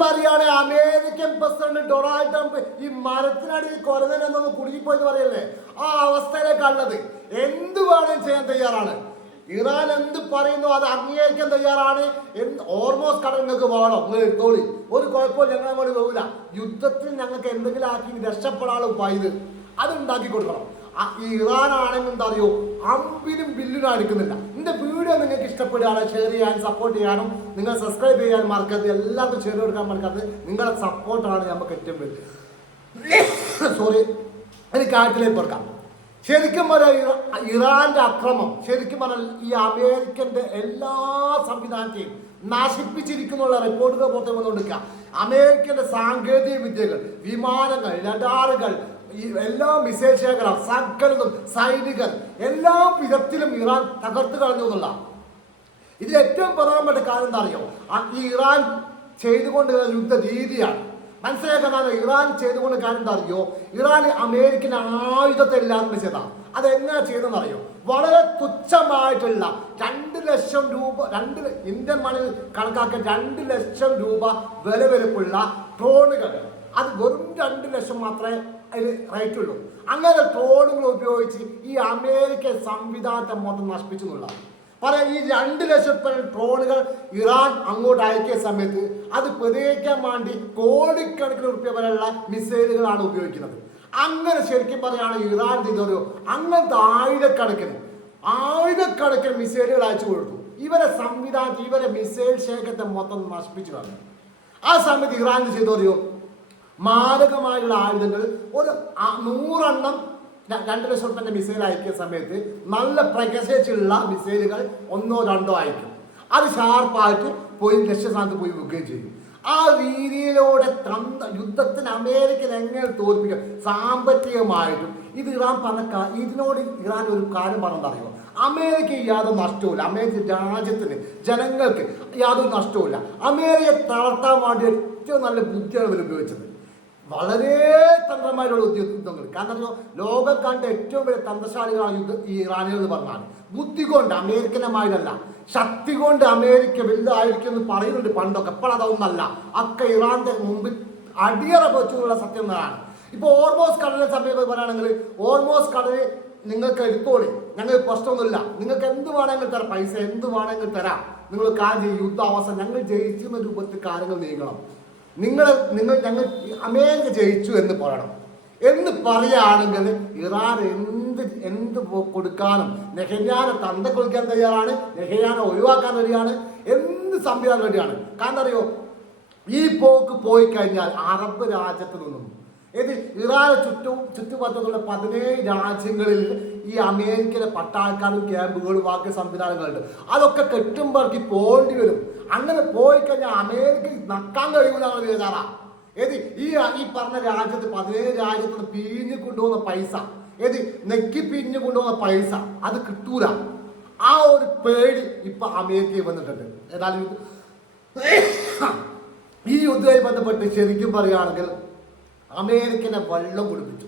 പറയാണ് American president Donald Trump ഈ മരത്തിനടിയിൽ കൊരങ്ങനെന്നൊന്ന് കുടുങ്ങിപ്പോയെന്ന് പറയല്ലേ, ആ അവസ്ഥയിലേക്കുള്ളത്. എന്ത് വേണം ചെയ്യാൻ തയ്യാറാണ്. ഇറാൻ എന്ത് പറയുന്നു അത് അംഗീകരിക്കാൻ തയ്യാറാണ്. ഓൾമോസ്റ്റ് കടൽ നിങ്ങൾക്ക് വേണം, നിങ്ങൾ എടുത്തോളി, ഒരു കുഴപ്പമില്ല, ഞങ്ങൾ അങ്ങോട്ട് പോകില്ല. യുദ്ധത്തിൽ ഞങ്ങൾക്ക് എന്തെങ്കിലും ആക്കി രക്ഷപ്പെടാനുള്ള ഉപായത് അത് ഉണ്ടാക്കി കൊടുക്കണം. ഇറാൻ ആണെങ്കിൽ എന്താ അറിയോ, അമ്പിനും ബില്ലിനും അടുക്കുന്നില്ല. എന്റെ വീഡിയോ നിങ്ങൾക്ക് ഇഷ്ടപ്പെടുകയാണ്, ഷെയർ ചെയ്യാനും സപ്പോർട്ട് ചെയ്യാനും, നിങ്ങൾ സബ്സ്ക്രൈബ് ചെയ്യാൻ മറക്കരുത്. എല്ലാവർക്കും ഷെയർ കൊടുക്കാൻ മറക്കരുത്. നിങ്ങളുടെ സപ്പോർട്ടാണ് നമുക്ക് ഏറ്റവും വലുത്. സോറി, എനിക്ക് കാര്യത്തിലേക്ക് കൊടുക്കാം. ശരിക്കും പറഞ്ഞാൽ ഇറാന്റെ അക്രമം ശരിക്കും പറഞ്ഞാൽ ഈ അമേരിക്കന്റെ എല്ലാ സംവിധാനത്തെയും നശിപ്പിച്ചിരിക്കുന്നുള്ള റിപ്പോർട്ടുകൾ പുറത്തു വന്നുകൊണ്ടിരിക്കുക. അമേരിക്കന്റെ സാങ്കേതിക വിദ്യകൾ, വിമാനങ്ങൾ, റഡാറുകൾ, എല്ലാ മിസൈൽ ശേഖരം, സകലതും, സൈനികർ, എല്ലാ വിധത്തിലും ഇറാൻ തകർത്ത് കളഞ്ഞു എന്നുള്ള. ഇതിൽ ഏറ്റവും പ്രധാനപ്പെട്ട കാര്യം എന്താ അറിയോ, ഈ ഇറാൻ ചെയ്തുകൊണ്ടിരുന്ന യുദ്ധ രീതിയാണ്. മനസ്സിലാക്കാൻ ഇറാൻ ചെയ്തുകൊണ്ട് കാര്യം എന്താ അറിയോ, ഇറാൻ അമേരിക്കൻ ആയുധത്തെ ഇല്ലാതെ ചെയ്താണ്. അതെങ്ങനെ ചെയ്തെന്ന് അറിയോ, വളരെ തുച്ഛമായിട്ടുള്ള 2 ലക്ഷം രൂപ, ഇന്ത്യൻ മണിൽ കണക്കാക്കിയ 2 ലക്ഷം രൂപ വില വരപ്പുള്ള ഡ്രോണുകൾ, അത് വെറും 2 ലക്ഷം മാത്രമേ അതിന് റേറ്റ് ഉള്ളൂ. അങ്ങനെ ഡ്രോണുകൾ ഉപയോഗിച്ച് ഈ അമേരിക്കൻ സംവിധാനത്തെ മൊത്തം നശിപ്പിച്ചു എന്നുള്ളതാണ്. പറയാം, ഈ 2 ലക്ഷം ഡ്രോണുകൾ ഇറാൻ അങ്ങോട്ട് അയക്കിയ സമയത്ത് അത് പ്രതികരിക്കാൻ വേണ്ടി കോടിക്കണക്കിന് റുപ്യ വരെയുള്ള മിസൈലുകളാണ് ഉപയോഗിക്കുന്നത്. അങ്ങനെ ശരിക്കും പറയുകയാണ് ഇറാൻ ചെയ്തോ, അങ്ങനത്തെ ആയിരക്കണക്കിന് മിസൈലുകൾ അയച്ചു കൊടുത്തു. ഇവരെ സംവിധാനത്തിൽ ഇവരെ മിസൈൽ ശേഖരത്തെ മൊത്തം നശിപ്പിച്ചു കളഞ്ഞു. ആ സമയത്ത് ഇറാൻ ചെയ്തോ, മാരകമായുള്ള ആയുധങ്ങൾ ഒരു 100 എണ്ണം 2 ലക്ഷം റുപ്യന്റെ മിസൈൽ അയക്കിയ സമയത്ത് നല്ല പ്രകശിച്ചുള്ള മിസൈലുകൾ 1 or 2 അയക്കും. അത് ഷാർപ്പായിട്ട് പോയി ലക്ഷ്യസ്ഥാനത്ത് പോയി വെക്കുകയും ചെയ്യും. ആ രീതിയിലൂടെ യുദ്ധത്തിന് അമേരിക്കൻ എങ്ങനെ തോൽപ്പിക്കാം സാമ്പത്തികമായിട്ടും. ഇത് ഇറാൻ ഇതിനോട് ഇറാൻ ഒരു കാര്യം പറഞ്ഞറിയോ, അമേരിക്കയ്ക്ക് യാതൊരു നഷ്ടവുമില്ല, അമേരിക്കൻ രാജ്യത്തിന് ജനങ്ങൾക്ക് യാതൊരു നഷ്ടവുമില്ല. അമേരിക്ക തളർത്താൻ വേണ്ടി ഏറ്റവും നല്ല ബുദ്ധിയാണ് ഇവർ ഉപയോഗിച്ചത്. വളരെ തന്ത്രമായിട്ടുള്ള യുദ്ധങ്ങൾ. കാരണം അറിയോ, ലോകം കണ്ട ഏറ്റവും വലിയ തന്ത്രശാലികളാണ് ഈ ഇറാനികൾ എന്ന് പറഞ്ഞാൽ. ബുദ്ധി കൊണ്ട്, അമേരിക്കനുമായിട്ടല്ല, ശക്തി കൊണ്ട് അമേരിക്ക വലുതായിരിക്കും എന്ന് പറയുന്നുണ്ട് പണ്ടൊക്കെ. എപ്പോഴതൊന്നല്ല, ഒക്കെ ഇറാന്റെ മുമ്പിൽ അടിയറ വെച്ചുള്ള സത്യം എന്നതാണ്. ഇപ്പൊ ഓർമോസ് കടലിനെ സമീപം പറയുകയാണെങ്കിൽ, ഓർമോസ് കടല് നിങ്ങൾക്ക് എടുത്തോളി, ഞങ്ങൾക്ക് പ്രശ്നമൊന്നുമില്ല, നിങ്ങൾക്ക് എന്ത് വേണമെങ്കിൽ തരാം, പൈസ എന്ത് വേണമെങ്കിൽ തരാം, നിങ്ങൾ കാര്യം ചെയ്യും, യുദ്ധ അവസാനം ഞങ്ങൾ ജയിക്കുന്ന രൂപത്തിൽ കാര്യങ്ങൾ നീങ്ങണം, ഞങ്ങൾ അമേരിക്ക ജയിച്ചു എന്ന് പറയണം എന്ന് പറയുകയാണെങ്കിൽ ഇറാൻ എന്ത് കൊടുക്കാനും നെഹ്യാനെ തന്ത കൊടുക്കാൻ തയ്യാറാണ്, നെഹ്യാനെ ഒഴിവാക്കാൻ റെഡിയാണ്, എന്ത് സംവിധാനം റെഡിയാണ്. കാരണം അറിയോ, ഈ പോക്ക് പോയി കഴിഞ്ഞാൽ അറബ് രാജ്യത്ത് നിന്നും ഇറാന് ചുറ്റുപറ്റുള്ള 17 രാജ്യങ്ങളിൽ ഈ അമേരിക്കയിലെ പട്ടാൾക്കാരും ക്യാമ്പുകളും ബാക്കി സംവിധാനങ്ങളുണ്ട്. അതൊക്കെ കെട്ടുമ്പോഴേക്ക് പോകേണ്ടി വരും. അങ്ങനെ പോയി കഴിഞ്ഞാൽ അമേരിക്ക നക്കാൻ കഴിയൂല വിചാരാ. ഈ പറഞ്ഞ രാജ്യത്ത് 17 രാജ്യത്ത് നിന്ന് പിരിഞ്ഞു കൊണ്ടുപോകുന്ന പൈസ, നെക്കി പിരിഞ്ഞു കൊണ്ടുപോകുന്ന പൈസ അത് കിട്ടൂല. ആ ഒരു പേടി ഇപ്പൊ അമേരിക്കയിൽ വന്നിട്ടുണ്ട്. ഏതായാലും ഈ യുദ്ധവുമായി ബന്ധപ്പെട്ട് ശരിക്കും പറയുകയാണെങ്കിൽ അമേരിക്കനെ വെള്ളം കുടിപ്പിച്ചു.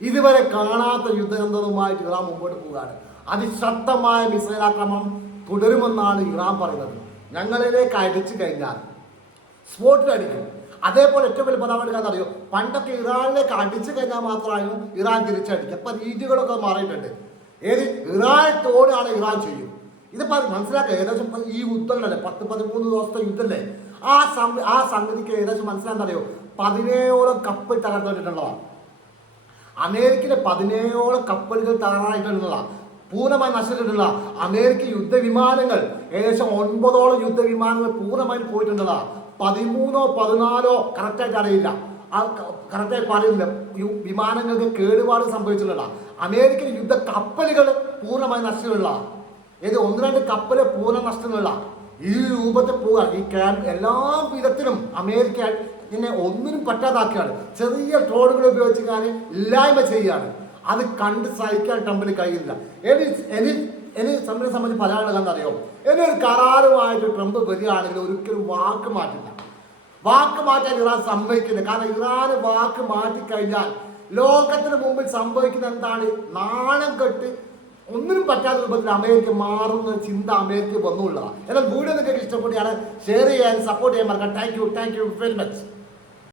ഇതുവരെ കാണാത്ത യുദ്ധതന്ത്രവുമായിട്ട് ഇറാൻ മുമ്പോട്ട് പോവുകയാണ്. അതിശക്തമായ മിസൈൽ ആക്രമണം തുടരുമെന്നാണ് ഇറാൻ പറയുന്നത്. ഞങ്ങളിലേക്ക് അടിച്ചു കഴിഞ്ഞാൽ സ്പോട്ടിൽ അടിക്കും. അതേപോലെ ഏറ്റവും വലിയ പ്രധാനപ്പെട്ട അറിയോ, പണ്ടൊക്കെ ഇറാനിലേക്ക് അടിച്ചു കഴിഞ്ഞാൽ മാത്രമായിരുന്നു ഇറാൻ തിരിച്ചടിക്കുക. അപ്പൊ രീതികളൊക്കെ മാറിയിട്ടുണ്ട്. ഇറാനത്തോടാണ് ഇറാൻ ചെയ്യും. ഇത് മനസ്സിലാക്കുക. ഏകദേശം ഈ യുദ്ധങ്ങളല്ലേ, 10-13 ദിവസത്തെ യുദ്ധമല്ലേ, ആ സംഗതിക്ക് ഏകദേശം മനസ്സിലാക്കാൻ അറിയോ, 17ഓളം കപ്പൽ തകർന്നിട്ടുള്ളതാണ്. അമേരിക്കയിലെ 17ഓളം കപ്പലുകൾ തകരാറായിട്ടുള്ളതാണ്, പൂർണ്ണമായി നശിച്ചിട്ടുള്ള. അമേരിക്ക യുദ്ധവിമാനങ്ങൾ ഏകദേശം 9ഓളം യുദ്ധവിമാനങ്ങൾ പൂർണ്ണമായിട്ട് പോയിട്ടുള്ളതാണ്. 13-14 കറക്റ്റായിട്ട് അറിയില്ല, കറക്റ്റായി പറയുന്നില്ല. വിമാനങ്ങൾക്ക് കേടുപാട് സംഭവിച്ചിട്ടുള്ള. അമേരിക്കൻ യുദ്ധ കപ്പലുകൾ പൂർണ്ണമായി നശിച്ചിട്ടുള്ള. 1-2 കപ്പല് പൂർണ്ണ നഷ്ടമുള്ള. ഈ രൂപത്തിൽ പോവുക. ഈ ക്യാമ്പ് എല്ലാ വിധത്തിലും അമേരിക്ക ഇതിനെ ഒന്നിനും പറ്റാതാക്കിയാണ്. ചെറിയ ട്രോളുകൾ ഉപയോഗിച്ച് ഞാൻ ഇല്ലായ്മ ചെയ്യുകയാണ്. അത് കണ്ട് സഹിക്കാൻ ട്രംപിന് കഴിയില്ല. ഇനി ട്രംപിനെ സംബന്ധിച്ച് പറയാനുള്ളത് അറിയോ, ഇനി ഒരു കരാറുമായിട്ട് ട്രംപ് വരികയാണെങ്കിൽ ഒരിക്കലും വാക്ക് മാറ്റില്ല. വാക്ക് മാറ്റാൻ ഇറാൻ സംഭവിക്കില്ല. കാരണം ഇറാന് വാക്ക് മാറ്റിക്കഴിഞ്ഞാൽ ലോകത്തിന് മുമ്പിൽ സംഭവിക്കുന്ന എന്താണ്, നാണം കെട്ട് ഒന്നിനും പറ്റാത്ത രൂപത്തിൽ അമേരിക്ക മാറുന്ന ചിന്ത അമേരിക്ക വന്നുള്ളതാണ്. എന്നാൽ വീഡിയോ നിങ്ങൾക്ക് ഇഷ്ടപ്പെടുകയാണ്, ഷെയർ ചെയ്യാൻ സപ്പോർട്ട് ചെയ്യാൻ മറക്കാം. Thank you very much.